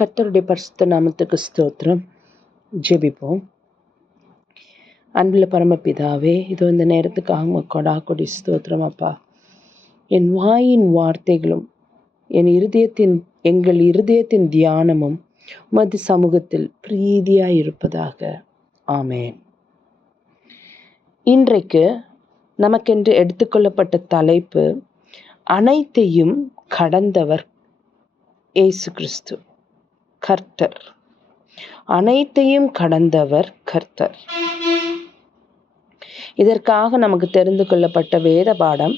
கர்த்தருடைய பரிசுத்த நாமத்துக்கு ஸ்தோத்திரம். ஜெபிப்போம். அன்புள்ள பரமபிதாவே, இதோ இந்த நேரத்துக்காக கொடா கொடி ஸ்தோத்திரம் அப்பா. என் வாயின் வார்த்தைகளும் எங்கள் இருதயத்தின் தியானமும் உமது சமூகத்தில் பிரீதியாய் இருப்பதாக. ஆமென். இன்றைக்கு நமக்கென்று எடுத்துக்கொள்ளப்பட்ட தலைப்பு, அனைத்தையும் கடந்தவர் இயேசு கிறிஸ்து, கர்த்தர். அனைத்தையும் கடந்தவர் கர்த்தர். இதற்காக நமக்கு தெரிந்து கொள்ளப்பட்ட வேத பாடம்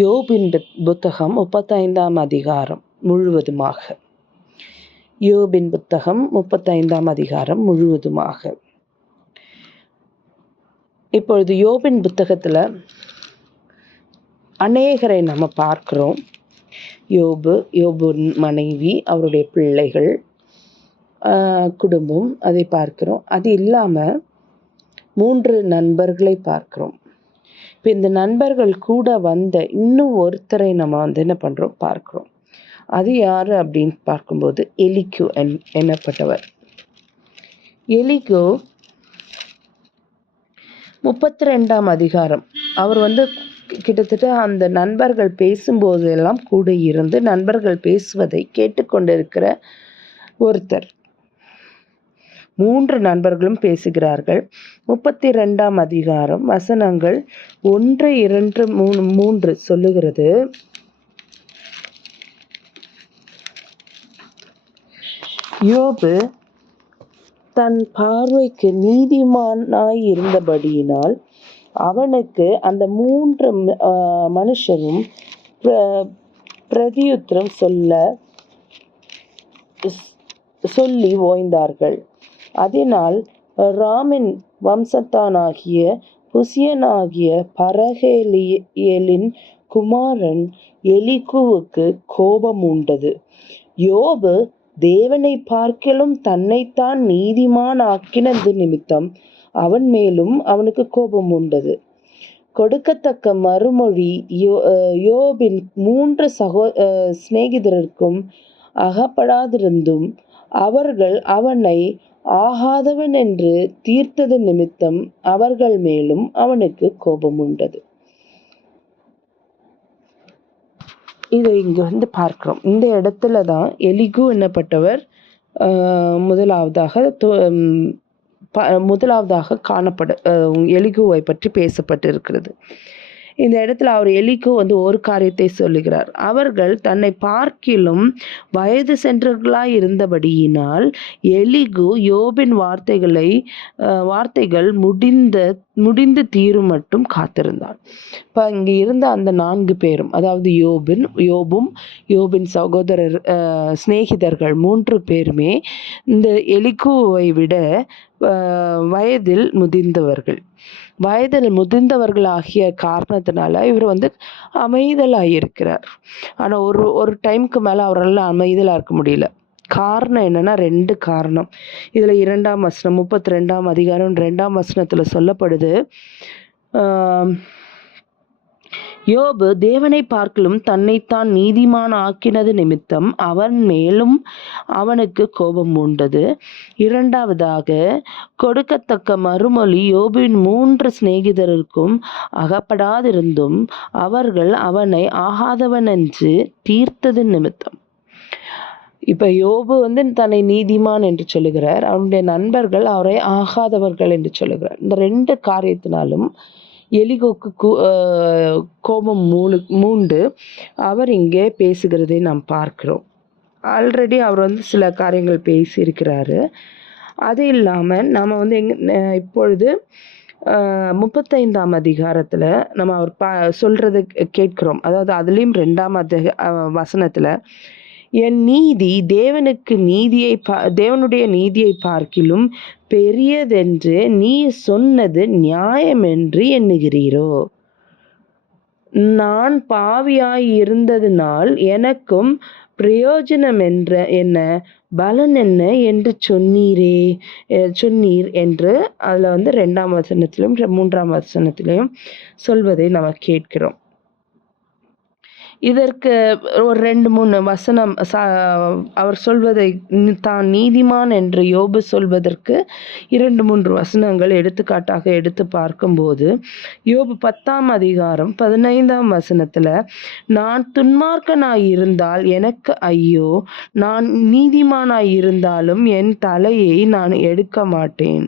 யோபின் புத்தகம் 35ஆம் அதிகாரம் முழுவதுமாக. யோபின் புத்தகம் 35ஆம் அதிகாரம் முழுவதுமாக. இப்பொழுது யோபின் புத்தகத்துல அநேகரை நம்ம பார்க்கிறோம். யோபு மனைவி, அவருடைய பிள்ளைகள், குடும்பம், அதை பார்க்கிறோம். அது இல்லாமல் 3 நண்பர்களை பார்க்கிறோம். இப்போ இந்த நண்பர்கள் கூட வந்த இன்னும் ஒருத்தரை நம்ம என்ன பண்ணுறோம், பார்க்கிறோம். அது யார் அப்படின்னு பார்க்கும்போது எலிகு என்னப்பட்டவர். எலிகு 32ஆம் அதிகாரம். அவர் கிட்டத்தட்ட அந்த நண்பர்கள் பேசும்போது எல்லாம் கூட இருந்து நண்பர்கள் பேசுவதை கேட்டுக்கொண்டிருக்கிற ஒருத்தர். 3 நண்பர்களும் பேசுகிறார்கள். 32ஆம் அதிகாரம் வசனங்கள் 1, 2, 3 சொல்லுகிறது, யோபு தன் பார்வைக்கு நீதிமானாய் இருந்தபடியினால் அவனுக்கு அந்த 3 மனுஷரும் பிரதியுத்தரம் சொல்லி ஓய்ந்தார்கள். அதனால் ராமின் வம்சத்தானாகிய புசியனாகிய பரகேலியேலின் குமாரன் எலிகுவுக்கு கோபம் உண்டது. யோபு தேவனை பார்க்கிலும் தன்னைத்தான் நீதிமான் ஆக்கினது நிமித்தம் அவன் மேலும் அவனுக்கு கோபம் உண்டது. கொடுக்கத்தக்க மறுமொழி யோபின் 3 சிநேகிதருக்கும் அகப்படாதிருந்தும் அவர்கள் அவனை ஆகாதவன் என்று தீர்த்தது நிமித்தம் அவர்கள் மேலும் அவனுக்கு கோபம் உண்டது. இதை இங்க பார்க்கிறோம். இந்த இடத்துல தான் எலிகு என்னப்பட்டவர் முதலாவதாக எலிகுவை பற்றி பேசப்பட்டிருக்கிறது. இந்த இடத்துல அவர் எலிகு ஒரு காரியத்தை சொல்லுகிறார். அவர்கள் தன்னை பார்க்கிலும் வயது சென்றவர்களாய் இருந்தபடியினால் எலிகு யோபின் வார்த்தைகள் முடிந்து தீரும் மட்டும் காத்திருந்தான். இப்போ இங்கே இருந்த அந்த 4 பேரும், அதாவது யோபும் யோபின் சகோதரர் சிநேகிதர்கள் 3 பேருமே இந்த எலிகுவை விட வயதில் முதிர்ந்தவர்களாகிய காரணத்தினால இவர் அமைதலாக இருக்கிறார். ஆனால் ஒரு டைமுக்கு மேலே அவரால் அமைதலாக இருக்க முடியல. காரணம் என்னன்னா, 2 காரணம். இதில் 2ஆம் வசனம் 32ஆம் அதிகாரம் 2ஆம் வசனத்தில் சொல்லப்படுது, யோபு தேவனை பார்க்கிலும் தன்னைத்தான் நீதிமான் ஆக்கினது நிமித்தம் அவன் மேலும் அவனுக்கு கோபம் உண்டது. 2ஆவதாக, கொடுக்கத்தக்க மறுமொழி யோபின் 3 சிநேகிதருக்கும் அகப்படாதிருந்தும் அவர்கள் அவனை ஆகாதவன் என்று தீர்த்தது நிமித்தம். இப்போ யோபு தன்னை நீதிமான் என்று சொல்லுகிறார். அவனுடைய நண்பர்கள் அவரை ஆகாதவர்கள் என்று சொல்லுகிறார். இந்த 2 காரியத்தினாலும் எலிகுவுக்கு கோபம் மூண்டு அவர் இங்கே பேசுகிறதை நாம் பார்க்கிறோம். ஆல்ரெடி அவர் சில காரியங்கள் பேசியிருக்கிறாரு. அது இல்லாமல் நாம் இப்பொழுது 35ஆம் அதிகாரத்தில் நம்ம அவர் சொல்கிறது கேட்கிறோம். அதாவது அதுலேயும் 2ஆம் வசனத்தில், என் நீதி தேவனுடைய நீதியை பார்க்கிலும் பெரியதென்று நீ சொன்னது நியாயம் என்று எண்ணுகிறீரோ? நான் பாவியாய் இருந்ததினால் எனக்கும் பிரயோஜனம் என்ன, பலன் என்ன என்று சொன்னீர் என்று அதில் 2ஆம் வசனத்திலும் 3ஆம் வசனத்திலையும் சொல்வதை நம்ம கேட்கிறோம். இதற்கு ஒரு 2, 3 வசனம் அவர் சொல்வதை தான் நீதிமான் என்று யோபு சொல்வதற்கு 2, 3 வசனங்கள் எடுத்துக்காட்டாக எடுத்து பார்க்கும்போது, யோபு 10ஆம் அதிகாரம் 15ஆம் வசனத்துல, நான் துன்மார்க்கனாய் இருந்தால் எனக்கு ஐயோ, நான் நீதிமானாய் இருந்தாலும் என் தலையை நான் எடுக்க மாட்டேன்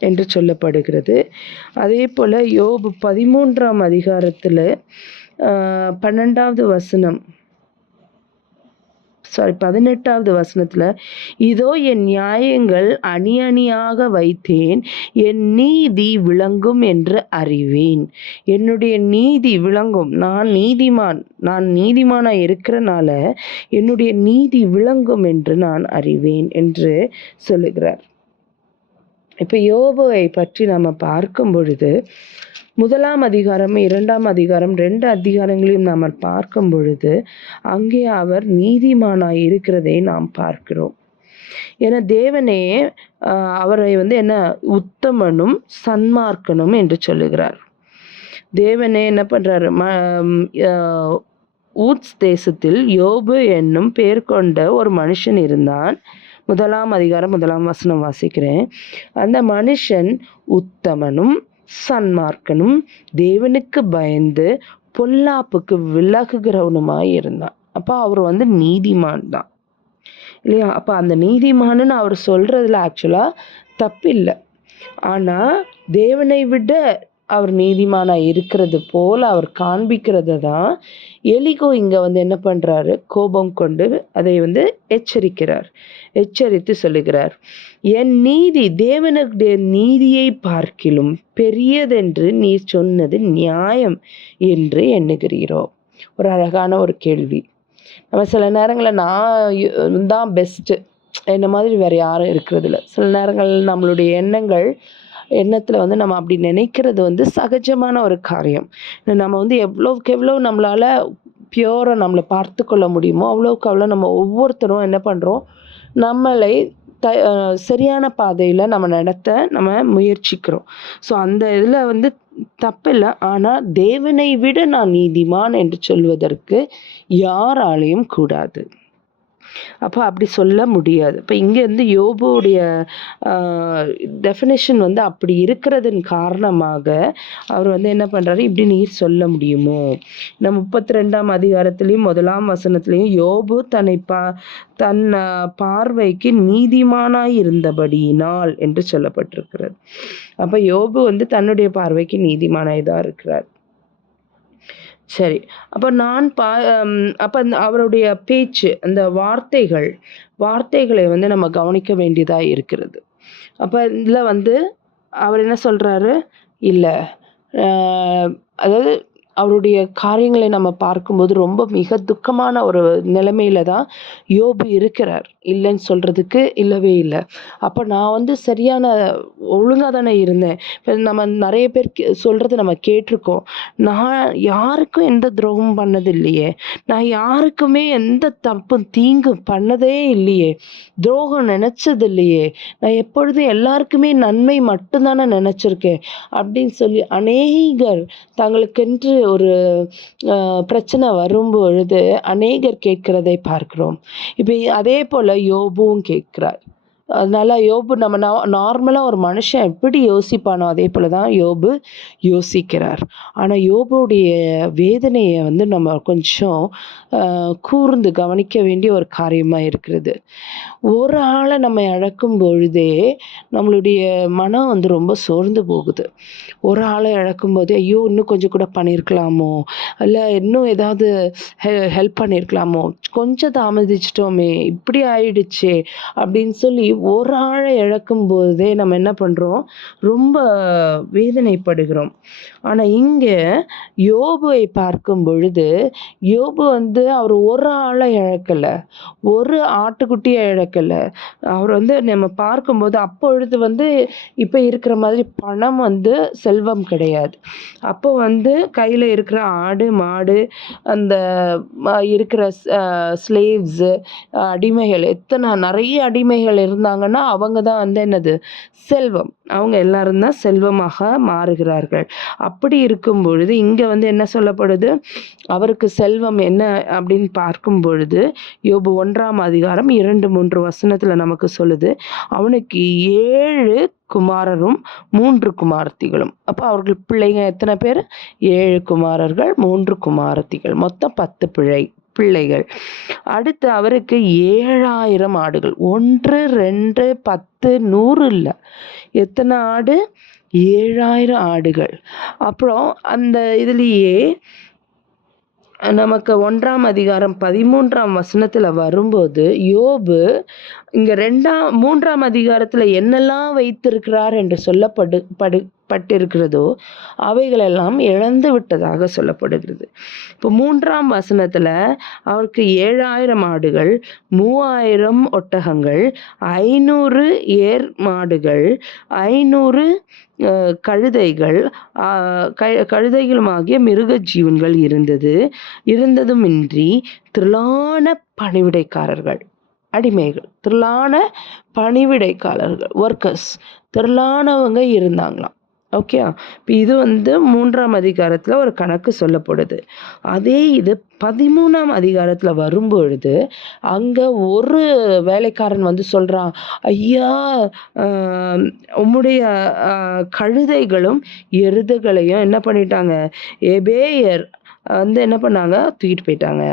என்று சொல்லப்படுகிறது. அதே போல யோபு 13ஆம் அதிகாரத்தில் 18வது வசனத்தில், இதோ என் நியாயங்கள் அணி அணியாக வைத்தேன், என் நீதி விளங்கும் என்று அறிவேன். என்னுடைய நீதி விளங்கும், நான் நீதிமானாக இருக்கிறனால என்னுடைய நீதி விளங்கும் என்று நான் அறிவேன் என்று சொல்லுகிறார். இப்போ யோபுவை பற்றி நம்ம பார்க்கும் பொழுது 1ஆம் அதிகாரம் 2ஆம் அதிகாரம் 2 அதிகாரங்களையும் நாம் பார்க்கும் பொழுது அங்கே அவர் நீதிமானாய் இருக்கிறதை நாம் பார்க்கிறோம். ஏன்னா தேவனே அவரை என்ன உத்தமனும் சன்மார்க்கனும் என்று சொல்லுகிறார். தேவனே என்ன பண்றாரு, ஊத்ஸ் தேசத்தில் யோபு என்னும் பெயர் கொண்ட ஒரு மனுஷன் இருந்தான். 1ஆம் அதிகாரம் 1ஆம் வசனம் வாசிக்கிறேன். அந்த மனுஷன் உத்தமனும் சன்மார்க்கனும் தேவனுக்கு பயந்து பொல்லாப்புக்கு விலகுகிறவனுமாய் இருந்தான். அப்போ அவர் நீதிமான் தான் இல்லையா? அப்போ அந்த நீதிமான்னு அவர் சொல்றதுல ஆக்சுவலாக தப்பில்லை. ஆனால் தேவனை விட அவர் நீதிமானாக இருக்கிறது போல் அவர் காண்பிக்கிறது தான் எலிகோ இங்கே என்ன பண்ணுறாரு, கோபம் கொண்டு அதை எச்சரித்து சொல்லுகிறார், என் நீதி தேவனுடைய நீதியை பார்க்கிலும் பெரியதென்று நீ சொன்னது நியாயம் என்று எண்ணுகிறீரோ? ஒரு அழகான ஒரு கேள்வி. நம்ம சில நேரங்களில் நான் தான் பெஸ்ட்டு, என்ன மாதிரி வேறு யாரும் இருக்கிறதில்ல. சில நேரங்கள் நம்மளுடைய எண்ணத்தில் நம்ம அப்படி நினைக்கிறது சகஜமான ஒரு காரியம். நம்ம எவ்வளோக்கு எவ்வளோ நம்மளால் பியூராக நம்மளை பார்த்து கொள்ள முடியுமோ அவ்வளோக்கு அவ்வளோ நம்ம ஒவ்வொருத்தரும் என்ன பண்ணுறோம், நம்மளை சரியான பாதையில் நம்ம நடத்த நம்ம முயற்சிக்கிறோம். ஸோ அந்த இதில் தப்பில்லை. ஆனால் தேவனை விட நான் நீதிமான் என்று சொல்வதற்கு யாராலையும் கூடாது. அப்போ அப்படி சொல்ல முடியாது. இப்போ இங்கே யோபுடைய டெஃபினேஷன் அப்படி இருக்கிறதன் காரணமாக அவர் என்ன பண்ணுறாரு, இப்படி நீர் சொல்ல முடியுமோ? இந்த 32ஆம் அதிகாரத்திலையும் 1ஆம் வசனத்திலையும் யோபு தன் பார்வைக்கு நீதிமானாய் இருந்தபடியினால் என்று சொல்லப்பட்டிருக்கிறது. அப்போ யோபு தன்னுடைய பார்வைக்கு நீதிமானாய் தான் இருக்கிறார். சரி, அப்போ அப்போ அவருடைய பேச்சு, அந்த வார்த்தைகளை நம்ம கவனிக்க வேண்டியதாக இருக்கிறது. அப்போ இதில் அவர் என்ன சொல்கிறாரு, இல்லை அதாவது அவருடைய காரியங்களை நம்ம பார்க்கும்போது ரொம்ப மிக துக்கமான ஒரு நிலைமையில தான் யோபு இருக்கிறார். இல்லைன்னு சொல்கிறதுக்கு இல்லவே இல்லை. அப்போ நான் சரியான ஒழுங்காக தானே இருந்தேன். இப்போ நம்ம நிறைய பேர் சொல்கிறது நம்ம கேட்டிருக்கோம், நான் யாருக்கும் எந்த துரோகமும் பண்ணது இல்லையே, நான் யாருக்குமே எந்த தீங்கு பண்ணதே இல்லையே, துரோகம் நினச்சது இல்லையே, நான் எப்பொழுதும் எல்லாருக்குமே நன்மை மட்டும்தானே நினச்சிருக்கேன் அப்படின்னு சொல்லி அநேகர் தங்களுக்கென்று ஒரு பிரச்சனை வரும்பொழுது அநேகர் கேட்கிறதை பார்க்கிறோம். இப்போ அதே போல் யோபுவும் கேட்கிறார். அதனால யோபு நம்ம நார்மலாக ஒரு மனுஷன் எப்படி யோசிப்பானோ அதே போல் தான் யோபு யோசிக்கிறார். ஆனால் யோபுடைய வேதனையை நம்ம கொஞ்சம் கூர்ந்து கவனிக்க வேண்டிய ஒரு காரியமாக இருக்கிறது. ஒரு ஆளை நம்ம இழக்கும் பொழுதே நம்மளுடைய மனம் ரொம்ப சோர்ந்து போகுது. ஒரு ஆளை இழக்கும் போதே ஐயோ இன்னும் கொஞ்சம் கூட பண்ணியிருக்கலாமோ, இல்லை இன்னும் ஏதாவது ஹெல்ப் பண்ணியிருக்கலாமோ, கொஞ்சம் தாமதிச்சிட்டோமே, இப்படி ஆயிடுச்சே அப்படின்னு சொல்லி ஒரு ஆளை இழக்கும் போதே நம்ம என்ன பண்ணுறோம், ரொம்ப வேதனைப்படுகிறோம். ஆனால் இங்கே யோபுவை பார்க்கும் பொழுது யோபு அவர் ஒரு ஆளை இழக்கலை, ஒரு ஆட்டுக்குட்டியை இழக்கலை. அவர் நம்ம பார்க்கும்போது அப்பொழுது இப்போ இருக்கிற மாதிரி பணம் செல்வம் கிடையாது. அப்போ கையில் இருக்கிற ஆடு மாடு, அந்த இருக்கிற ஸ்லேவ்ஸு, அடிமைகள், நிறைய அடிமைகள் இருந்தாங்க. இருந்தாங்கன்னா அவங்க தான் வந்து என்னது செல்வம். அவங்க எல்லாரும் தான் செல்வமாக மாறுகிறார்கள். அப்படி இருக்கும் பொழுது இங்க வந்து என்ன சொல்லப்படுது? அவருக்கு செல்வம் என்ன அப்படின்னு பார்க்கும் பொழுது யோபு 1ஆம் அதிகாரம் 2, 3 வசனத்துல நமக்கு சொல்லுது. அவனுக்கு 7 குமாரரும் 3 குமாரத்திகளும். அப்ப அவர்கள் பிள்ளைங்க எத்தனை பேர்? 7 குமாரர்கள் 3 குமாரத்திகள், மொத்தம் 10 பிள்ளைகள். அடுத்து அவருக்கு 7000 ஆடுகள். 1, 2, 10, 100 இல்ல. எத்தனை ஆடு? 7000 ஆடுகள். அப்புறம் அந்த இதுலயே நமக்கு 1ஆம் அதிகாரம் 13ஆம் வசனத்துல வரும்போது யோபு இங்க 3ஆம் அதிகாரத்துல என்னெல்லாம் வைத்திருக்கிறார் என்று பட்டிருக்கிறதோ அவைகளெல்லாம் இழந்து விட்டதாக சொல்லப்படுகிறது. இப்போ 3ஆம் வசனத்துல அவருக்கு 7000 ஆடுகள், 3000 ஒட்டகங்கள், 500 ஏர் மாடுகள், 500 கழுதைகள், கழுதைகளுமாகிய மிருக ஜீவன்கள் இருந்ததுமின்றி திரளான பணிவிடைக்காரர்கள், அடிமைகள், திரளான பணிவிடைக்காரர்கள், ஒர்க்கர்ஸ், திரளானவங்க இருந்தாங்களாம். ஓகே, இப்போ இது வந்து 3ஆம் அதிகாரத்துல ஒரு கணக்கு சொல்லப்படுது. அதே இது 13ஆம் அதிகாரத்துல வரும்பொழுது அங்க ஒரு வேலைக்காரன் வந்து சொல்றான், ஐயா, உம்முடைய கழுதைகளும் எருதுகளையும் என்ன பண்ணிட்டாங்க? எபேயர் வந்து என்ன பண்ணாங்க? தூக்கிட்டு போயிட்டாங்க.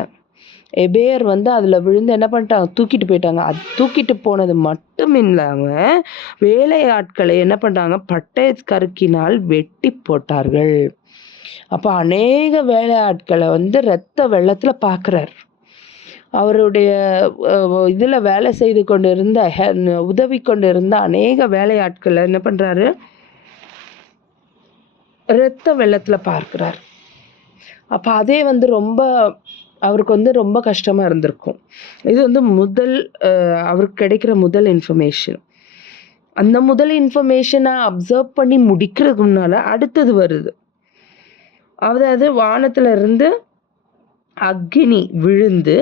எபேயர் வந்து அதுல விழுந்து என்ன பண்ணிட்டாங்க? தூக்கிட்டு போயிட்டாங்க. அது தூக்கிட்டு போனது மட்டும் இல்லாம வேலையாட்களை என்ன பண்ணாங்க? பட்டய கருக்கினால் வெட்டி போட்டார்கள். அப்ப அநேக வேலையாட்களை வந்து இரத்த வெள்ளத்துல பார்க்கிறார். அவருடைய இதுல வேலை செய்து கொண்டிருந்த உதவி கொண்டிருந்த அநேக வேலையாட்களை என்ன பண்றாரு? இரத்த வெள்ளத்துல பார்க்கிறார். அப்ப அதே வந்து ரொம்ப அவருக்கு வந்து ரொம்ப கஷ்டமா இருந்திருக்கும். இது வந்து அவருக்கு கிடைக்கிற முதல் இன்ஃபர்மேஷன். அந்த முதல் இன்ஃபர்மேஷனை அப்சர்வ் பண்ணி முடிக்கிறதுக்கு முன்னால அடுத்தது வருது. அதாவது வானத்துல இருந்து அக்கினி விழுந்து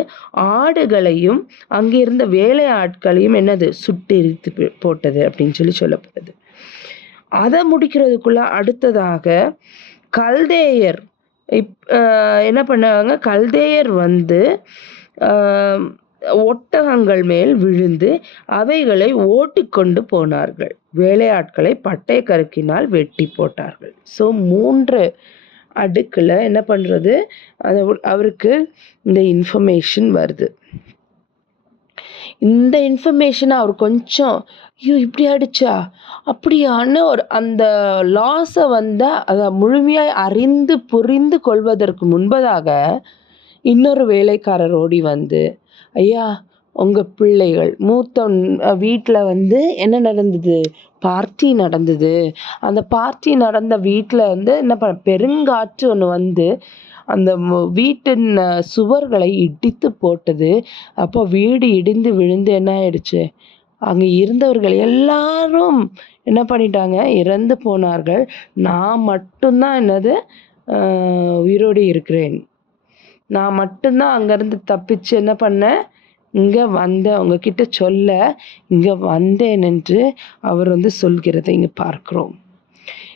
ஆடுகளையும் அங்கிருந்த வேலை ஆட்களையும் என்னது சுட்டெரித்து போட்டது அப்படின்னு சொல்லப்படுது. அதை முடிக்கிறதுக்குள்ள அடுத்ததாக கல்தேயர் என்ன பண்ணாங்க? கல்தேயர் வந்து ஒட்டகங்கள் மேல் விழுந்து அவைகளை ஓட்டிக்கொண்டு போனார்கள். வேலையாட்களை பட்டய கருக்கினால் வெட்டி போட்டார்கள். ஸோ 3 அடுக்குல என்ன பண்றது? அவருக்கு இந்த இன்ஃபர்மேஷன் வருது. இந்த இன்ஃபர்மேஷனை அவர் கொஞ்சம், ஐயோ இப்படி ஆயிடுச்சா அப்படியான ஒரு அந்த லாஸை வந்து அதை முழுமையாய் அறிந்து புரிந்து கொள்வதற்கு முன்பதாக இன்னொரு வேலைக்காரர் ஓடி வந்து, ஐயா, உங்கள் பிள்ளைகள் மூத்த வீட்டில் வந்து என்ன நடந்தது? பார்ட்டி நடந்தது. அந்த பார்ட்டி நடந்த வீட்டில் வந்து என்ன பெருங்காற்று ஒன்று வந்து அந்த வீட்டின் சுவர்களை இடித்து போட்டது. அப்போ வீடு இடிந்து விழுந்து என்ன ஆயிடுச்சு? அங்கே இருந்தவர்கள் எல்லாரும் என்ன பண்ணிட்டாங்க? இறந்து போனார்கள். நான் மட்டும்தான் என்னது உயிரோடு இருக்கிறேன். நான் மட்டும்தான் அங்கேருந்து தப்பிச்சு என்ன பண்ணேன்? இங்கே வந்தேன், உங்ககிட்ட சொல்ல இங்கே வந்தேன் என்று அவர் வந்து சொல்கிறதை இங்கே பார்க்குறோம்.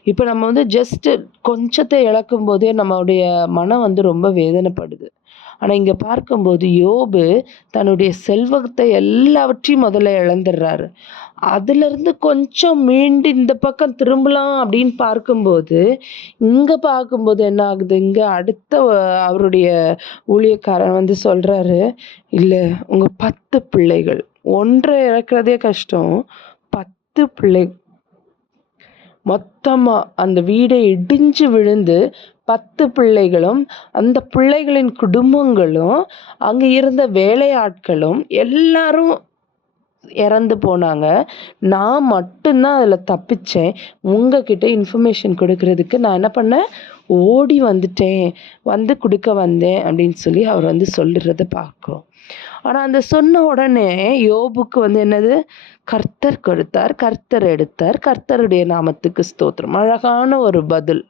இப்போ நம்ம வந்து ஜஸ்ட்டு கொஞ்சத்தை இழக்கும் போதே நம்மளுடைய மனம் வந்து ரொம்ப வேதனைப்படுது. ஆனால் இங்கே பார்க்கும்போது யோபு தன்னுடைய செல்வத்தை எல்லாவற்றையும் முதல்ல இழந்துடுறாரு. அதுலேருந்து கொஞ்சம் மீண்டு இந்த பக்கம் திரும்பலாம் அப்படின்னு பார்க்கும்போது இங்கே பார்க்கும்போது என்ன ஆகுது? இங்கே அடுத்த அவருடைய ஊழியக்காரன் வந்து சொல்கிறாரு, இல்லை, உங்கள் 10 பிள்ளைகள், 1 இழக்கிறதே கஷ்டம், 10 பிள்ளை மொத்தமாக அந்த வீடை இடிஞ்சு விழுந்து 10 பிள்ளைகளும் அந்த பிள்ளைகளின் குடும்பங்களும் அங்கே இருந்த வேலையாட்களும் எல்லாரும் இறந்து போனாங்க. நான் மட்டும்தான் அதில் தப்பிச்சேன். உங்ககிட்ட இன்ஃபர்மேஷன் கொடுக்கறதுக்கு நான் என்ன பண்ணேன்? ஓடி வந்துட்டேன், வந்து கொடுக்க வந்தேன் அப்படின்னு சொல்லி அவர் வந்து சொல்லுறத பார்க்குறோம். ஆனால் அந்த சொன்ன உடனே யோபுக்கு வந்து என்னது? கர்த்தர் கொடுத்தார், கர்த்தர் எடுத்தார், கர்த்தருடைய நாமத்துக்கு ஸ்தோத்திரம். அழகான ஒரு பதில்.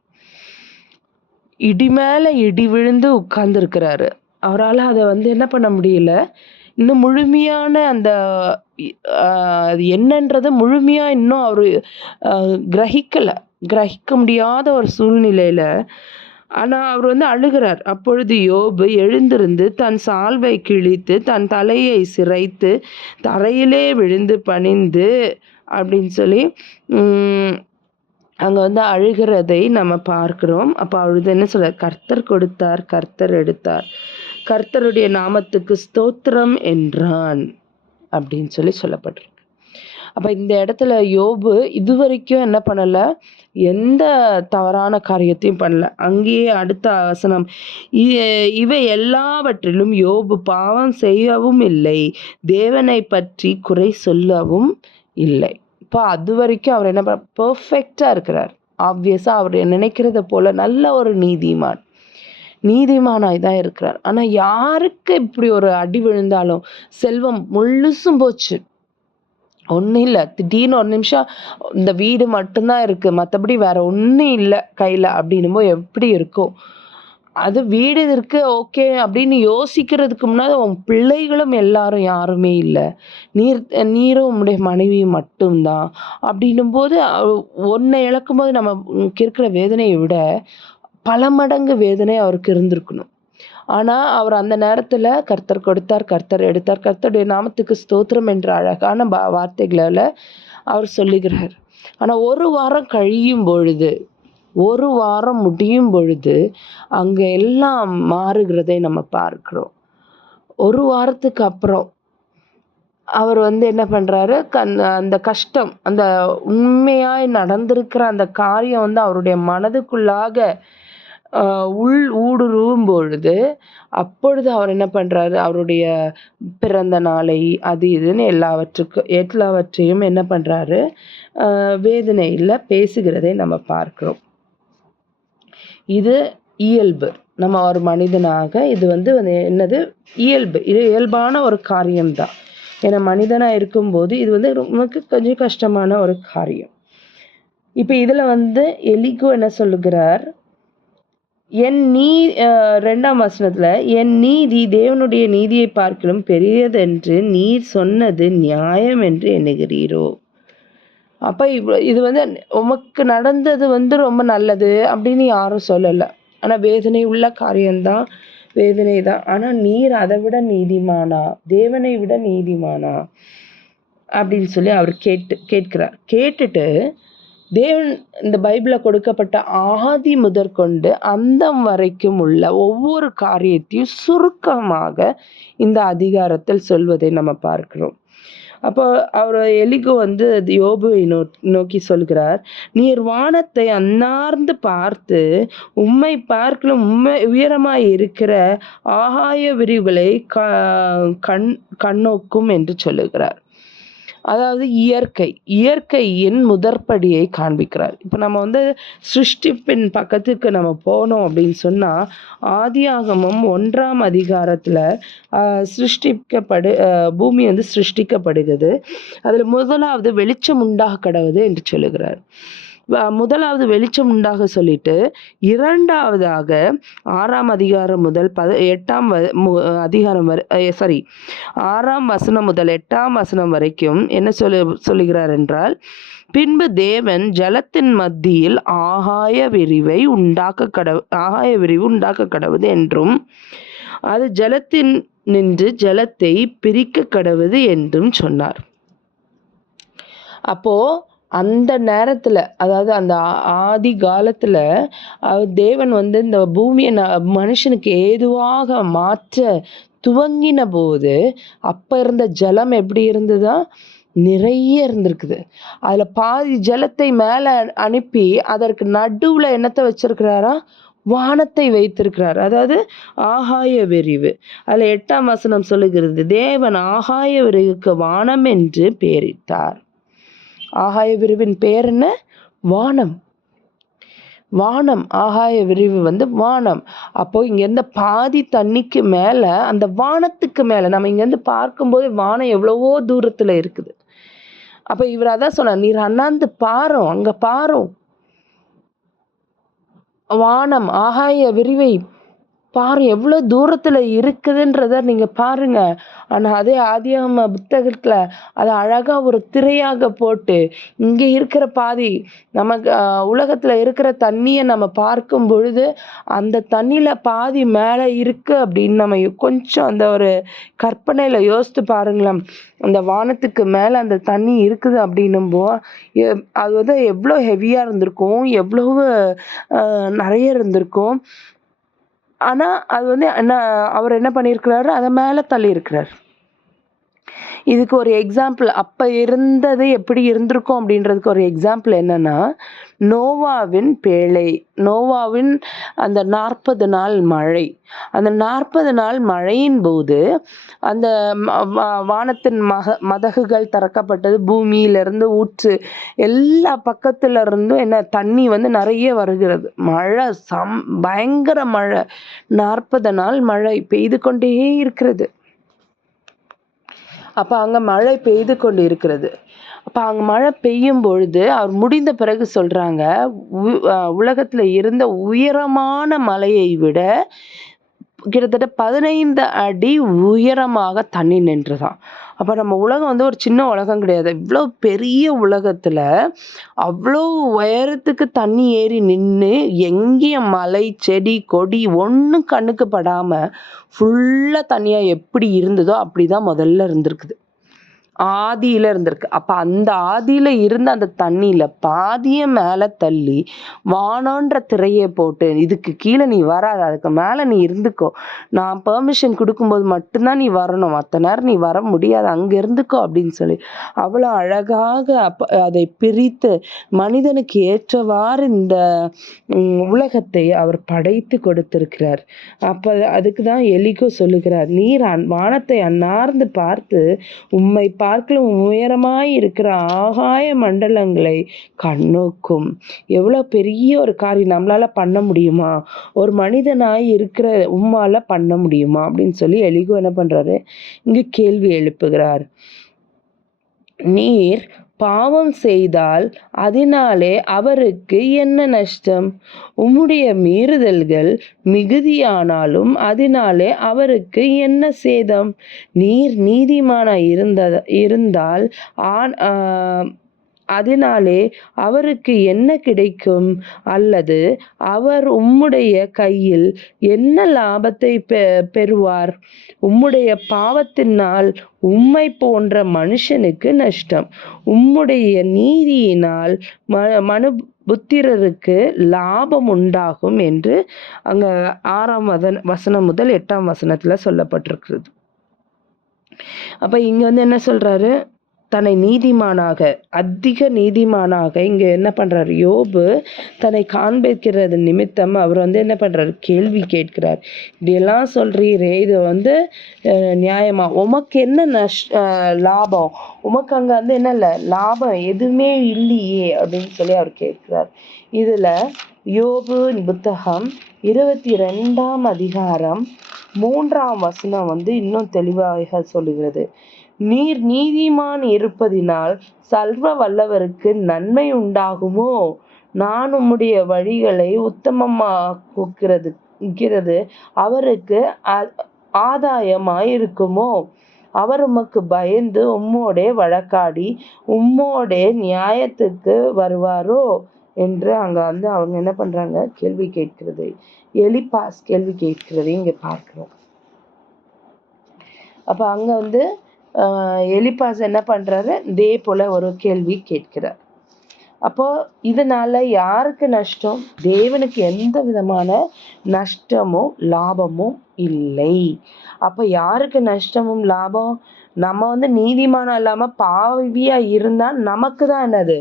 இடி மேலே இடி விழுந்து உட்கார்ந்துருக்கிறாரு. அவரால் அதை வந்து என்ன பண்ண முடியல? இன்னும் முழுமையான அந்த அது என்னன்றத முழுமையா இன்னும் அவரு கிரகிக்கல. கிரகிக்க முடியாத ஒரு சூழ்நிலையில ஆனா அவர் வந்து அழுகிறார். அப்பொழுது யோபு எழுந்திருந்து தன் சால்வை கிழித்து, தன் தலையை சிரைத்து, தரையிலே விழுந்து பணிந்து அப்படின்னு சொல்லி அங்க வந்து அழுகிறதை நம்ம பார்க்கிறோம். அப்ப அவரு என்ன சொல்றார்? கர்த்தர் கொடுத்தார், கர்த்தர் எடுத்தார். கர்த்தருடைய நாமத்துக்கு ஸ்தோத்திரம் என்றான் அப்படின்னு சொல்லி சொல்லப்பட்டிருக்கு. அப்ப இந்த இடத்துல யோபு இதுவரைக்கும் என்ன பண்ணல? எந்த தவறான காரியத்தையும் பண்ணல. அங்கேயே அடுத்த வசனம், இவை எல்லாவற்றிலும் யோபு பாவம் செய்யவும் இல்லை, தேவனை பற்றி குறை சொல்லவும் இல்லை. இப்போ அது வரைக்கும் அவர் என்ன பெர்ஃபெக்டா இருக்கிறார். ஆப்வியஸா அவர் நினைக்கிறத போல நல்ல ஒரு நீதிமானாய் தான் இருக்கிறார். ஆனா யாருக்கு இப்படி ஒரு அடி விழுந்தாலும் செல்வம் முழுசும் போச்சு, ஒன்றும் இல்லை, திடீர்னு ஒரு நிமிஷம் இந்த வீடு மட்டும்தான் இருக்கு, மற்றபடி வேற ஒன்றும் இல்லை கையில் அப்படின்னும்போது எப்படி இருக்கும்? அது வீடு இருக்கு ஓகே அப்படின்னு யோசிக்கிறதுக்கு முன்னாடி உன் பிள்ளைகளும் எல்லாரும் யாருமே இல்லை, நீரும் உன்னுடைய மனைவியும் மட்டும்தான் அப்படின்னும் போது ஒன்றை இழக்கும்போது நமக்கு இருக்கிற வேதனையை விட பல மடங்கு வேதனை அவருக்கு இருந்திருக்கணும். ஆனா அவர் அந்த நேரத்துல கர்த்தர் கொடுத்தார், கர்த்தர் எடுத்தார், கர்த்தருடைய நாமத்துக்கு ஸ்தோத்திரம் என்ற அழகான வார்த்தைகளால அவர் சொல்லுகிறார். ஆனா ஒரு வாரம் கழியும் பொழுது, ஒரு வாரம் முடியும் பொழுது அங்க எல்லாம் மாறுகிறதை நம்ம பார்க்கிறோம். ஒரு வாரத்துக்கு அப்புறம் அவர் வந்து என்ன பண்றாரு? அந்த கஷ்டம், அந்த உண்மையாய் நடந்திருக்கிற அந்த காரியம் வந்து அவருடைய மனதுக்குள்ளாக ஊடுருவும் பொழுது, அப்பொழுது அவர் என்ன பண்றாரு? அவருடைய பிறந்த நாளை அது இதுன்னு எல்லாவற்றையும் என்ன பண்றாரு? வேதனையில பேசுகிறதை நம்ம பார்க்கிறோம். இது இயல்பு. நம்ம ஒரு மனிதனாக இது வந்து என்னது? இயல்பான ஒரு காரியம்தான். ஏன்னா மனிதனா இருக்கும்போது இது வந்து நமக்கு கொஞ்சம் கஷ்டமான ஒரு காரியம். இப்ப இதுல வந்து எலிகோ என்ன சொல்லுகிறார்? என் 2ஆம் வசனத்துல, என் நீதி தேவனுடைய நீதியை பார்க்கிலும் பெரியதென்று நீர் சொன்னது நியாயம் என்று எண்ணுகிறீரோ? அப்ப இது வந்து உமக்கு நடந்தது வந்து ரொம்ப நல்லது அப்படின்னு யாரும் சொல்லல. ஆனா வேதனை உள்ள காரியம்தான், வேதனை தான். ஆனா நீர் அதை விட நீதிமானா, தேவனை விட நீதிமானா அப்படின்னு சொல்லி அவர் கேட்கிறார். கேட்டுட்டு தேவன் இந்த பைபிளில் கொடுக்கப்பட்ட ஆதி முதற்கொண்டு அந்தம் வரைக்கும் உள்ள ஒவ்வொரு காரியத்தையும் சுருக்கமாக இந்த அதிகாரத்தில் சொல்வதை நம்ம பார்க்கிறோம். அப்போ அவர் எலிகோ வந்து யோபுவை நோக்கி சொல்கிறார், நீர் வானத்தை அன்னார்ந்து பார்த்து உம்மை பார்க்கலும் உயரமாய் இருக்கிற ஆகாய விரிவுகளை கண்ணோக்கும் என்று சொல்லுகிறார். அதாவது இயற்கையின் முதற்படியை காண்பிக்கிறார். இப்போ நம்ம வந்து சிருஷ்டிப்பின் பக்கத்துக்கு நம்ம போனோம் அப்படின்னு சொன்னா, ஆதியாகமம் 1ஆம் அதிகாரத்துல பூமி வந்து சிருஷ்டிக்கப்படுகிறது. அதுல முதலாவது வெளிச்சம் உண்டாக கடவுது என்று சொல்லுகிறார். முதலாவது வெளிச்சம் உண்டாக சொல்லிட்டு, இரண்டாவதாக 6ஆம் அதிகாரம் முதல் 8ஆம் அதிகாரம் 6ஆம் வசனம் முதல் 8ஆம் வசனம் வரைக்கும் என்ன சொல்லுகிறார் என்றால், பின்பு தேவன் ஜலத்தின் மத்தியில் ஆகாய விரிவு உண்டாக்க கடவுது என்றும், அது ஜலத்தின் நின்று ஜலத்தை பிரிக்க கடவுது என்றும் சொன்னார். அப்போ அந்த நேரத்துல, அதாவது அந்த ஆதி காலத்துல தேவன் வந்து இந்த பூமியை மனுஷனுக்கு ஏதுவாக மாற்ற துவங்கின போது அப்ப இருந்த ஜலம் எப்படி இருந்ததா? நிறைய இருந்திருக்குது. அதுல பாதி ஜலத்தை மேல அனுப்பி அதற்கு நடுவுல என்னத்தை வச்சிருக்கிறாரா? வானத்தை வைத்திருக்கிறார். அதாவது ஆகாய விரிவு. அதுல 8ஆம் வசனம் சொல்லுகிறது, தேவன் ஆகாய விரிவுக்கு வானம் என்று பெயரிட்டார். ஆகாய விரிவின் பெயர் என்ன? வானம். ஆகாய விரிவு வந்து வானம். அப்போ இங்க இருந்து பாதி தண்ணிக்கு மேல, அந்த வானத்துக்கு மேல நம்ம இங்க இருந்து பார்க்கும்போது வானம் எவ்வளவோ தூரத்துல இருக்குது. அப்ப இவர் அதான் சொன்னார், நீர் அண்ணாந்து பாரும், அங்க பாரும், வானம் ஆகாய விரிவை பாரு எவ்வளோ தூரத்தில் இருக்குதுன்றத நீங்கள் பாருங்க. ஆனால் அதே ஆதியாகம புத்தகத்தில் அதை அழகாக ஒரு திரையாக போட்டு இங்கே இருக்கிற பாதி நமக்கு உலகத்தில் இருக்கிற தண்ணியை நம்ம பார்க்கும் பொழுது அந்த தண்ணியில் பாதி மேலே இருக்குது அப்படின்னு நம்ம கொஞ்சம் அந்த ஒரு கற்பனையில் யோசித்து பாருங்களேன். அந்த வானத்துக்கு மேலே அந்த தண்ணி இருக்குது அப்படின்னும்போ அது வந்து எவ்வளோ ஹெவியாக இருந்திருக்கும், எவ்வளவு நிறைய இருந்திருக்கும். ஆனால் அது வந்து அவர் என்ன பண்ணியிருக்கிறாரு, அதை மேலே தள்ளியிருக்கிறார். இதுக்கு ஒரு எக்ஸாம்பிள் அப்போ இருந்தது எப்படி இருந்திருக்கும் அப்படின்றதுக்கு ஒரு எக்ஸாம்பிள் என்னன்னா, நோவாவின் பேழை, நோவாவின் அந்த 40 நாள் மழை. அந்த 40 நாள் மழையின் போது அந்த வானத்தின் மதகுகள் திறக்கப்பட்டது, பூமியிலிருந்து ஊற்று எல்லா பக்கத்துல இருந்தும் என்ன தண்ணி வந்து நிறைய வருகிறது. மழை பயங்கர மழை, 40 நாள் மழை பெய்து கொண்டே இருக்கிறது. அப்போ அங்கே மழை பெய்து கொண்டு இருக்கிறது. அப்போ அங்கே மழை பெய்யும் பொழுது அவர் முடிந்த பிறகு சொல்கிறாங்க, உலகத்தில் இருந்த உயரமான மலையை விட கிட்டத்தட்ட 15 அடி உயரமாக தண்ணி நின்றுதான். அப்போ நம்ம உலகம் வந்து ஒரு சின்ன உலகம் கிடையாது. இவ்வளோ பெரிய உலகத்தில் அவ்வளோ உயரத்துக்கு தண்ணி ஏறி நின்று எங்கேயும் மலை செடி கொடி ஒன்றும் கண்ணுக்கு படாமல் ஃபுல்லாக தண்ணியாக எப்படி இருந்ததோ அப்படி தான் முதல்ல இருந்திருக்குது, ஆதியில் இருந்திருக்கு. அப்போ அந்த ஆதியில் இருந்த அந்த தண்ணியில் பாதியை மேலே தள்ளி வானோன்ற திரையை போட்டு இதுக்கு கீழே நீ வராத, அதுக்கு மேலே நீ இருந்துக்கோ, நான் பெர்மிஷன் கொடுக்கும்போது மட்டும்தான் நீ வரணும், மற்ற நேரம் நீ வர முடியாது, அங்கே இருந்துக்கோ அப்படின்னு சொல்லி அவ்வளோ அழகாக அதை பிரித்து மனிதனுக்கு ஏற்றவாறு இந்த உலகத்தை அவர் படைத்து கொடுத்திருக்கிறார். அப்போ அதுக்கு தான் எலிகோ சொல்லுகிறார், நீர் வானத்தை அன்னார்ந்து பார்த்து உம்மை பார்க்கலும் உயரமாய் இருக்கிற ஆகாய மண்டலங்களை கண்ணோக்கும். எவ்வளோ பெரிய ஒரு காரியம் நம்மளால பண்ண முடியுமா, ஒரு மனிதனாய் இருக்கிற உம்மால பண்ண முடியுமா அப்படின்னு சொல்லி எலிகோ என்ன பண்றாரு, இங்கு கேள்வி எழுப்புகிறார். நீர் பாவம் செய்தால் அதனாலே அவருக்கு என்ன நஷ்டம்? உம்முடைய மீறுதல்கள் மிகுதியானாலும் அதனாலே அவருக்கு என்ன சேதம்? நீர் நீதிமானாய் இருந்தால் அதனாலே அவருக்கு என்ன கிடைக்கும்? அல்லது அவர் உம்முடைய கையில் என்ன லாபத்தை பெறுவார்? உம்முடைய பாவத்தினால் உம்மை போன்ற மனுஷனுக்கு நஷ்டம், உம்முடைய நீதியினால் மனு புத்திரருக்கு லாபம் உண்டாகும் என்று அங்க 6ஆம் வசனம் முதல் 8ஆம் வசனத்துல சொல்லப்பட்டிருக்கிறது. அப்ப இங்க வந்து என்ன சொல்றாரு, தன்னை நீதிமானாக, அதிக நீதிமானாக இங்க என்ன பண்றாரு, யோபு தன்னை காண்பிக்கிறது நிமித்தம் அவர் வந்து என்ன பண்றாரு, கேள்வி கேட்கிறார். இப்படியெல்லாம் சொல்றீரே, இது வந்து நியாயமா? உமக்கு என்ன லாபம்? உமக்கு அங்க வந்து என்ன இல்லை லாபம், எதுவுமே இல்லையே அப்படின்னு சொல்லி அவர் கேட்கிறார். இதுல யோபு புத்தகம் 22ஆம் அதிகாரம் 3ஆம் வசனம் வந்து இன்னும் தெளிவாக சொல்லுகிறது. நீர் நீதிமான் இருப்பதினால் சர்வ வல்லவருக்கு நன்மை உண்டாகுமோ? நான் உம்முடைய வழிகளை உத்தமமாக்குகிறது அவருக்கு ஆதாயமாயிருக்குமோ? அவர் உமக்கு பயந்து உம்மோடே வழக்காடி உம்மோடே நியாயத்துக்கு வருவாரோ என்று அங்க வந்து அவங்க என்ன பண்றாங்க, கேள்வி கேட்கிறது. எலிப்பாஸ் கேள்வி கேட்கிறதை இங்க பார்க்கிறோம். அப்ப அங்க வந்து எலிப்பாஸ் என்ன பண்றாரு, இதே போல ஒரு கேள்வி கேட்கிறார். அப்போ இதனால யாருக்கு நஷ்டம்? தேவனுக்கு எந்த விதமான நஷ்டமும் லாபமும் இல்லை. அப்ப யாருக்கு நஷ்டமும் லாபம்? நம்ம வந்து நீதிமானம் இல்லாம பாவியா இருந்தா நமக்கு தான் என்னது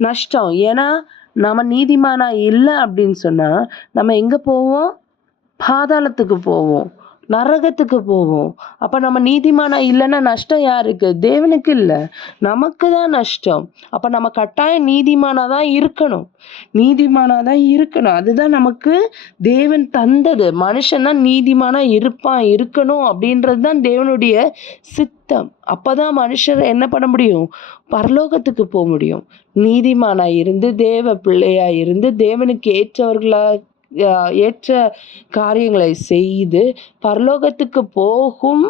நஷ்டம். ஏன்னா நம்ம நீதிமானா இல்லை அப்படின்னு சொன்னா நம்ம எங்க போவோம், பாதாளத்துக்கு போவோம், நரகத்துக்கு போவோம். அப்ப நம்ம நீதிமானா இல்லைன்னா நஷ்டம் யாருக்கு? தேவனுக்கு இல்லை, நமக்கு தான் நஷ்டம். அப்ப நம்ம கட்டாயம் நீதிமானாதான் இருக்கணும், நீதிமானாதான் இருக்கணும். அதுதான் நமக்கு தேவன் தந்தது. மனுஷன் தான் நீதிமானா இருக்கணும் அப்படின்றது தான் தேவனுடைய சித்தம். அப்பதான் மனுஷர் என்ன பண்ண முடியும், பரலோகத்துக்கு போக முடியும். நீதிமானா இருந்து தேவ பிள்ளையா இருந்து தேவனுக்கு ஏற்றவர்களா ஏற்ற காரியங்களை செய்து பரலோகத்துக்கு போகும்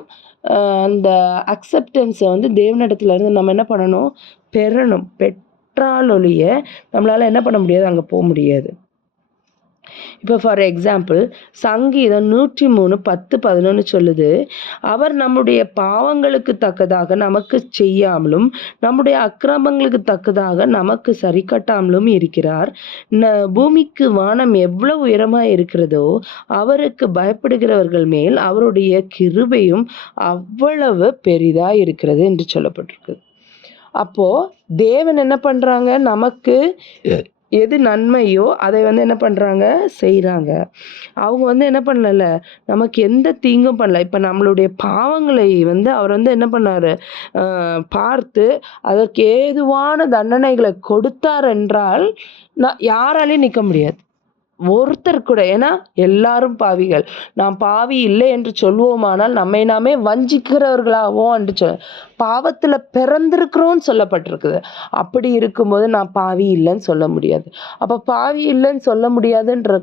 அந்த அக்செப்டன்ஸை வந்து தேவனிடத்துல இருந்து நம்ம என்ன பண்ணணும், பெறணும். பெற்றாலொழிய நம்மளால் என்ன பண்ண முடியாது, அங்கே போக முடியாது. இப்போ ஃபார் எக்ஸாம்பிள் சங்கீதம் 103:10-11 சொல்லுது, அவர் நம்முடைய பாவங்களுக்கு தக்கதாக நமக்கு செய்யாமலும் நம்முடைய அக்கிரமங்களுக்கு தக்கதாக நமக்கு சரி கட்டாமலும் இருக்கிறார். பூமிக்கு வானம் எவ்வளவு உயரமாக இருக்கிறதோ அவருக்கு பயப்படுகிறவர்கள் மேல் அவருடைய கிருபையும் அவ்வளவு பெரிதா இருக்கிறது என்று சொல்லப்பட்டிருக்கு. அப்போ தேவன் என்ன பண்றாங்க, நமக்கு எது நன்மையோ அதை வந்து என்ன பண்ணுறாங்க, செய்கிறாங்க. அவங்க வந்து என்ன பண்ணல, நமக்கு எந்த தீங்கும் பண்ணல. இப்போ நம்மளுடைய பாவங்களை வந்து அவர் வந்து என்ன பண்ணார், பார்த்து அதற்கு ஏதுவான தண்டனைகளை கொடுத்தார் என்றால் யாராலையும் நிற்க முடியாது, ஒருத்தர் கூட. ஏன்னா எல்லாரும் பாவிகள். நாம் பாவி இல்லை என்று சொல்வோமானால் நம்மை நாமே வஞ்சிக்கிறவர்களாகவும் என்று பாவத்தில் பிறந்திருக்கிறோன்னு சொல்லப்பட்டிருக்குது. அப்படி இருக்கும்போது நான் பாவி இல்லைன்னு சொல்ல முடியாது. அப்போ பாவி இல்லைன்னு சொல்ல முடியாதுன்ற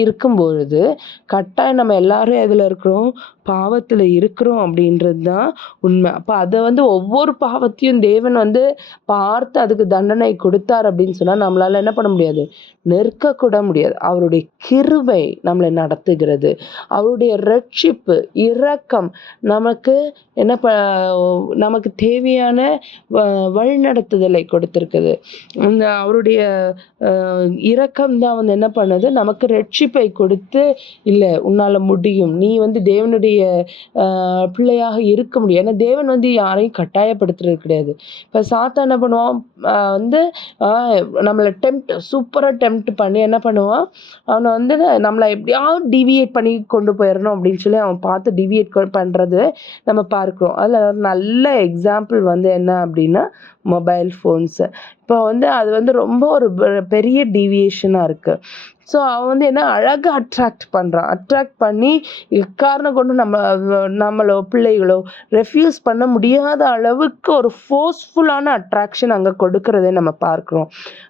இருக்கும்பொழுது கட்டாயம் நம்ம எல்லாரும் எதில் இருக்கிறோம், பாவத்தில் இருக்கிறோம் அப்படின்றது தான் உண்மை. அப்போ அதை வந்து ஒவ்வொரு பாவத்தையும் தேவன் வந்து பார்த்து அதுக்கு தண்டனை கொடுத்தார் அப்படின்னு சொன்னால் நம்மளால் என்ன பண்ண முடியாது, நெருக்கக்கூட முடியாது. அவருடைய கிருபை நம்மளை நடத்துகிறது. அவருடைய ரட்சிப்பு, இரக்கம் நமக்கு என்ன நமக்கு தேவையான வழிநடத்துதலை கொடுத்துருக்குது. இந்த அவருடைய இரக்கம் தான் வந்து என்ன பண்ணுது, நமக்கு ரட்சிப்பை கொடுத்து, இல்லை உன்னால் முடியும், நீ வந்து தேவனுடைய பிள்ளையாக இருக்க முடியும். ஏன்னா தேவன் வந்து யாரையும் கட்டாயப்படுத்துறது கிடையாது. இப்போ சாத்தான் என்ன பண்ணுவான், வந்து நம்மளை சூப்பராக டெம்ப்ட் பண்ணி என்ன பண்ணுவான், அவனை வந்து நம்மளை எப்படியாவது டிவியேட் பண்ணி கொண்டு போயிடணும் அப்படின்னு சொல்லி அவன் பார்த்து டிவியேட் பண்ணுறது நம்ம பார்க்குறோம். அதில் நல்ல எக்ஸாம்பிள் வந்து என்ன அப்படின்னா மொபைல் ஃபோன்ஸு. இப்போ வந்து அது வந்து ரொம்ப ஒரு பெரிய டீவியேஷனாக இருக்குது. ஸோ அவன் வந்து என்ன அழகாக அட்ராக்ட் பண்ணி எக்காரணம் கொண்டு நம்மளோ பிள்ளைகளோ ரெஃப்யூஸ் பண்ண முடியாத அளவுக்கு ஒரு ஃபோர்ஸ்ஃபுல்லான அட்ராக்ஷன் அங்கே கொடுக்கறதை நம்ம பார்க்குறோம்.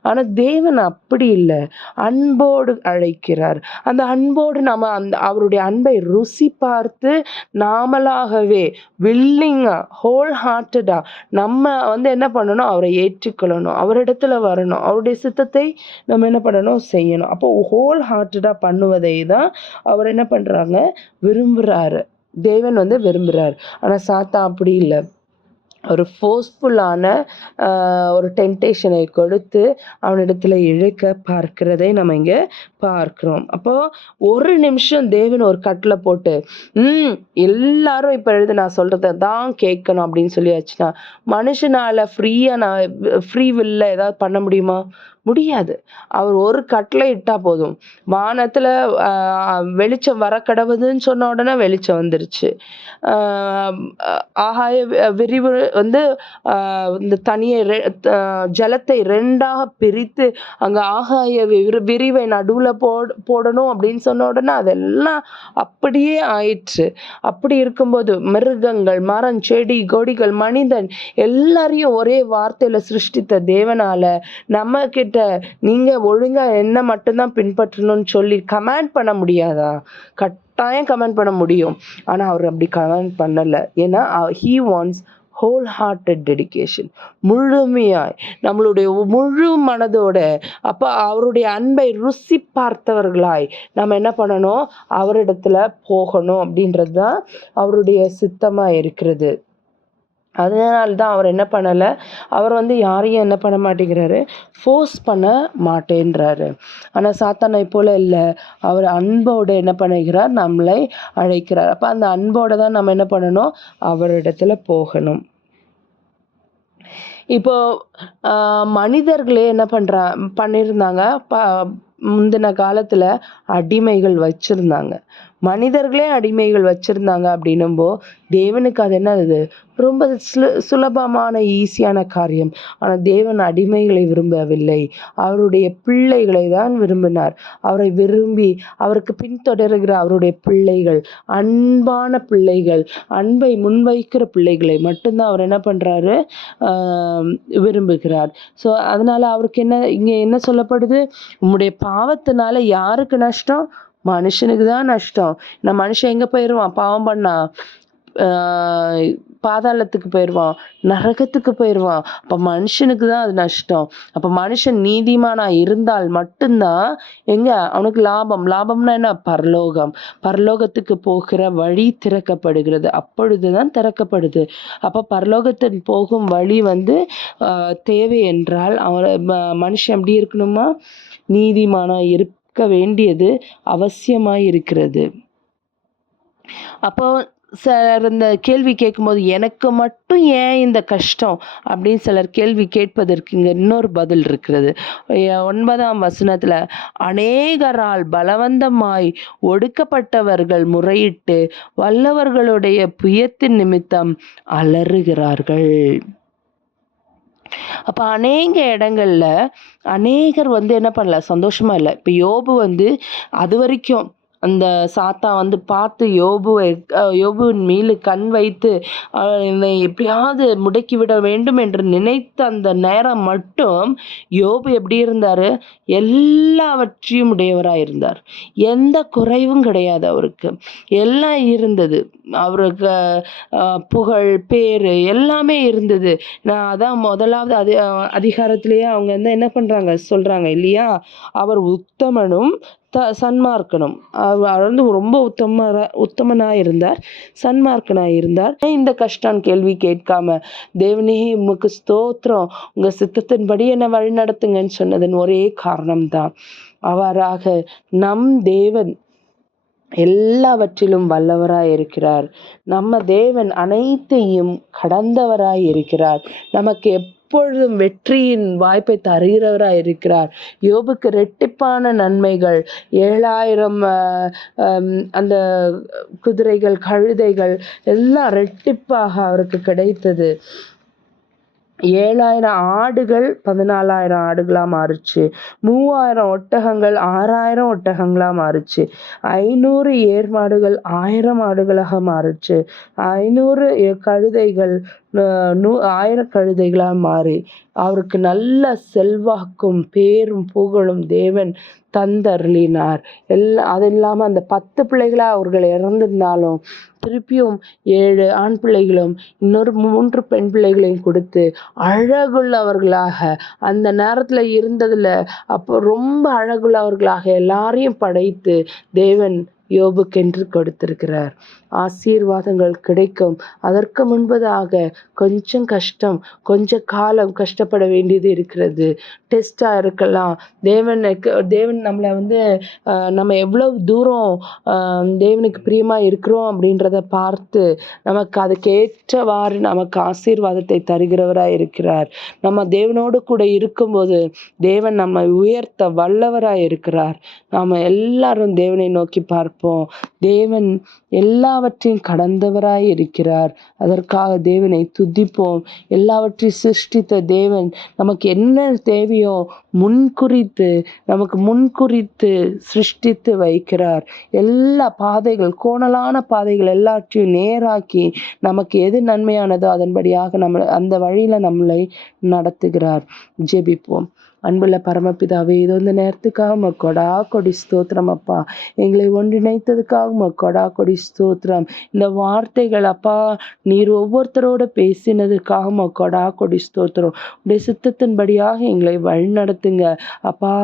ஆனால் தேவன் அப்படி இல்லை, அன்போடு அழைக்கிறார். அந்த அன்போடு நம்ம அவருடைய அன்பை ருசி பார்த்து நாமளாகவே வில்லிங்காக ஹோல் ஹார்ட்டடாக நம்ம வந்து என்ன பண்ணணும், அவரை ஏற்றுக்கொள்ளணும், அவரிடத்துல வரணும், அவருடைய சித்தத்தை நம்ம என்ன பண்ணணும், செய்யணும். அப்போ ஹோல் ஹார்ட்டடாக பண்ணுவதை தான் அவர் என்ன பண்ணுறாங்க, விரும்புகிறாரு. தேவன் வந்து விரும்புகிறார். ஆனால் சாத்தான் அப்படி இல்லை. ஒரு ஃபோர்ஸ்ஃபுல்லான ஒரு டெம்டேஷனை கொடுத்து அவனிடத்துல இழுக்க பார்க்கிறதை நம்ம இங்கே பார்க்கிறோம். அப்போது ஒரு நிமிஷம் தேவன் ஒரு கட்டில் போட்டு எல்லாரும் இப்போ நான் சொல்கிறத தான் கேட்கணும் அப்படின்னு சொல்லியாச்சுன்னா மனுஷனால் ஃப்ரீ வில்ல ஏதாவது பண்ண முடியுமா? முடியாது. அவர் ஒரு கட்டளை இட்டால் போதும், வானத்தில் வெளிச்சம் வர கடவுதுன்னு சொன்ன உடனே வெளிச்சம் வந்துருச்சு. ஆகாய விரிவு வந்து இந்த தனியை ஜலத்தை ரெண்டாக பிரித்து அங்கே ஆகாய விரிவை நடுவில் போடணும் அப்படின்னு சொன்ன உடனே அதெல்லாம் அப்படியே ஆயிற்று. அப்படி இருக்கும்போது மிருகங்கள், மரம், செடி, கொடிகள், மனிதன் எல்லாரையும் ஒரே வார்த்தையில் சிருஷ்டித்த தேவனால நம்ம கிட்ட நீங்க ஒழுங்கா என்ன மட்டும்தான் பின்பற்றணும்னு சொல்லி கமாண்ட் பண்ண முடியாதா? கட்டாயம் கமெண்ட் பண்ண முடியும். ஆனால் அவர் அப்படி கமெண்ட் பண்ணலை. ஏன்னா he wants whole hearted dedication, முழுமையாய் நம்மளுடைய முழு மனதோட. அப்போ அவருடைய அன்பை ருசி பார்த்தவர்களாய் நம்ம என்ன பண்ணணும், அவரிடத்துல போகணும் அப்படின்றது தான் அவருடைய சித்தமாக இருக்கிறது. அதனால்தான் அவர் என்ன பண்ணலை, அவர் வந்து யாரையும் என்ன பண்ண மாட்டேங்கிறாரு, ஃபோர்ஸ் பண்ண மாட்டேன்றாரு. ஆனால் சாத்தானை போல இல்லை, அவர் அன்போடு என்ன பண்ணுகிறார், நம்மளை அழைக்கிறார். அப்போ அந்த அன்போடு தான் நம்ம என்ன பண்ணணும், அவரிடத்துல போகணும். இப்போ மனிதர்களே என்ன பண்ணியிருந்தாங்க, முந்தின காலத்தில் அடிமைகள் வச்சுருந்தாங்க. மனிதர்களே அடிமைகள் வச்சிருந்தாங்க அப்படின்னும்போ தேவனுக்கு அது என்னது ரொம்ப சுலபமான ஈஸியான காரியம். ஆனால் தேவன் அடிமைகளை விரும்பவில்லை, அவருடைய பிள்ளைகளை தான் விரும்பினார். அவரை விரும்பி அவருக்கு பின்தொடருகிற அவருடைய பிள்ளைகள், அன்பான பிள்ளைகள், அன்பை முன்வைக்கிற பிள்ளைகளை மட்டும்தான் அவர் என்ன பண்றாரு, விரும்புகிறார். ஸோ அதனால அவருக்கு இங்க என்ன சொல்லப்படுது, உம்முடைய பாவத்தினால யாருக்கு நஷ்டம்? மனுஷனுக்கு தான் நஷ்டம். மனுஷன் எங்க போயிடுவான்? பாவம் பண்ணா பாதாளத்துக்கு போயிடுவான், நரகத்துக்கு போயிடுவான். அப்போ மனுஷனுக்கு தான் அது நஷ்டம். அப்போ மனுஷன் நீதிமானா இருந்தால் மட்டும்தான் அவனுக்கு லாபம். லாபம்னா என்ன? பரலோகம். பரலோகத்துக்கு போகிற வழி திறக்கப்படுகிறது, அப்பொழுதுதான் திறக்கப்படுது. அப்போ பரலோகத்தின் போகும் வழி தேவை என்றால் மனுஷன் எப்படி இருக்கணுமா? நீதிமானா இருக்க வேண்டியது அவசியமாய் இருக்கிறது. அப்போ சிலர் இந்த கேள்வி கேட்கும்போது, எனக்கு மட்டும் ஏன் இந்த கஷ்டம் அப்படின்னு சிலர் கேள்வி கேட்பதற்கு இங்கே இன்னொரு பதில் இருக்கிறது. 9ஆம் வசனத்தில், அநேகரால் பலவந்தமாய் ஒடுக்கப்பட்டவர்கள் முறையிட்டு வல்லவர்களுடைய புயத்தின் நிமித்தம் அலறுகிறார்கள். அப்போ அநேக இடங்கள்ல அநேகர் என்ன பண்ணல, சந்தோஷமா இல்லை. இப்போ யோபு அது வரைக்கும் அந்த சாத்தான் பார்த்து யோபுவின் மீது கண் வைத்து இவனை எப்படியாவது முடக்கிவிட வேண்டும் என்று நினைத்த அந்த நேரம் மட்டும் யோபு எப்படி இருந்தார்? எல்லாவற்றையும் உடையவராக இருந்தார். எந்த குறைவும் கிடையாது அவருக்கு. எல்லாம் இருந்தது. அவருக்கு புகழ், பேர் எல்லாமே இருந்தது. நான் அதான் முதலாவது அதிகாரத்திலேயே அவங்க என்ன பண்ணுறாங்க சொல்கிறாங்க இல்லையா, அவர் உத்தமனும் சன்மார்க்கனும். அவர் ரொம்ப உத்தமனாக இருந்தார், சன்மார்க்கனாக இருந்தார். இந்த கஷ்டம் கேள்வி கேட்காம, தேவனே உமக்கு ஸ்தோத்திரம், உங்கள் சித்தத்தின்படி என்னை வழி நடத்துங்கன்னு சொன்னதன் ஒரே காரணம்தான். அவ்வாறாக நம் தேவன் எல்லாவற்றிலும் வல்லவராய் இருக்கிறார். நம்ம தேவன் அனைத்தையும் கடந்தவராய் இருக்கிறார். நமக்கு எப்பொழுதும் வெற்றியின் வாய்ப்பை தருகிறவராய் இருக்கிறார். யோபுக்கு ரெட்டிப்பான நன்மைகள், 7000 அந்த குதிரைகள், கழுதைகள் எல்லாம் ரெட்டிப்பாக அவருக்கு கிடைத்தது. 7000 ஆடுகள் 14,000 ஆடுகளா மாறுச்சு. 3000 ஒட்டகங்கள் 6,000 ஒட்டகங்களா மாறுச்சு. 500 ஏர் மாடுகள் 1000 ஆடுகளாக மாறுச்சு. 500 கழுதைகள் 1000 கழுதைகளா மாறி அவருக்கு நல்ல செல்வாக்கும் பேரும் புகழும் தேவன் தந்தருளினார். அது இல்லாமல் அந்த 10 பிள்ளைகளா அவர்கள் இறந்திருந்தாலும் திருப்பியும் 7 ஆண் பிள்ளைகளும் இன்னொரு 3 பெண் பிள்ளைகளையும் கொடுத்து அழகுள்ளவர்களாக அந்த நேரத்தில் இருந்ததில் அப்போ ரொம்ப அழகுள்ளவர்களாக எல்லாரையும் படைத்து தேவன் யோபுக்கென்று கொடுத்திருக்கிறார். ஆசீர்வாதங்கள் கிடைக்கும். அதற்கு முன்பதாக கொஞ்சம் கஷ்டம், கொஞ்ச காலம் கஷ்டப்பட வேண்டியது இருக்கிறது. டெஸ்டாக இருக்கலாம். தேவன் நம்மளை நம்ம எவ்வளவு தூரம் தேவனுக்கு பிரியமாக இருக்கிறோம் அப்படின்றத பார்த்து நமக்கு அதுக்கேற்றவாறு நமக்கு ஆசீர்வாதத்தை தருகிறவராக இருக்கிறார். நம்ம தேவனோடு கூட இருக்கும்போது தேவன் நம்மை உயர்த்த வல்லவராக இருக்கிறார். நாம் எல்லாரும் தேவனை நோக்கி பார்ப்போம். தேவன் எல்லாவற்றையும் கடந்தவராய் இருக்கிறார். அதற்காக தேவனை துதிப்போம். எல்லாவற்றையும் சிருஷ்டித்த தேவன் நமக்கு என்ன தேவையோ நமக்கு முன்குறித்து சிருஷ்டித்து வைக்கிறார். எல்லா பாதைகள், கோணலான பாதைகள் எல்லாத்தையும் நேராக்கி நமக்கு எது நன்மையானதோ அதன்படியாக அந்த வழியில நம்மளை நடத்துகிறார். ஜெபிப்போம். அன்புள்ள பரமபிதாவே, இது இந்த நேரத்துக்காக மக்கொடா கொடி ஸ்தோத்திரம் அப்பா. எங்களை ஒன்றிணைத்ததுக்காக மக்கொடா கொடி ஸ்தோத்திரம். இந்த வார்த்தைகள் அப்பா நீர் ஒவ்வொருத்தரோட பேசினதுக்காக மக்கொடா கொடி ஸ்தோத்திரம். உடைய சித்தத்தின்படியாக எங்களை வழி நடத்துங்க அப்பா.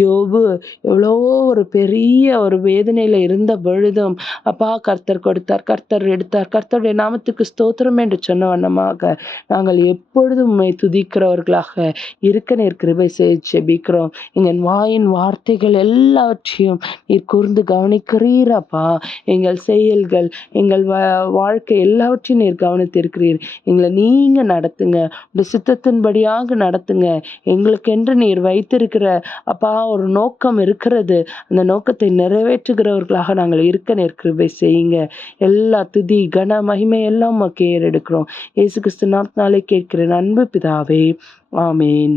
யோபு எவ்வளோ ஒரு பெரிய ஒரு வேதனையில இருந்த பொழுதும் அப்பா கர்த்தர் கொடுத்தார், கர்த்தர் எடுத்தார். கர்த்தருடைய நாமத்துக்கு ஸ்தோத்திரம் என்று சொன்ன வண்ணமாக நாங்கள் எப்பொழுதும் உம்மை துதிக்கிறவர்களாக இருக்க நேர் கிருபை ஜெபிக்கிறோம். எங்கள் வாயின் வார்த்தைகள் எல்லாவற்றையும் நீர் கூர்ந்து கவனிக்கிறீரப்பா. எங்கள் செயல்கள், எங்கள் வாழ்க்கை எல்லாவற்றையும் நீர் கவனித்திருக்கிறீர். எங்களை நீங்க நடத்துங்க. உடைய சித்தத்தின்படியாக நடத்துங்க. எங்களுக்கென்று நீர் வைத்திருக்கிற அப்பா ஒரு நோக்கம் இருக்கிறது. அந்த நோக்கத்தை நிறைவேற்றுகிறவர்களாக நாங்கள் இருக்க நீர் கிருபை செய்யுங்க. எல்லா துதி கன மகிமை எல்லாம் உமக்கு ஏறெடுக்கிறோம். இயேசு கிறிஸ்து நாமத்தினாலே கேட்கிறேன் அன்பு பிதாவே. ஆமேன்.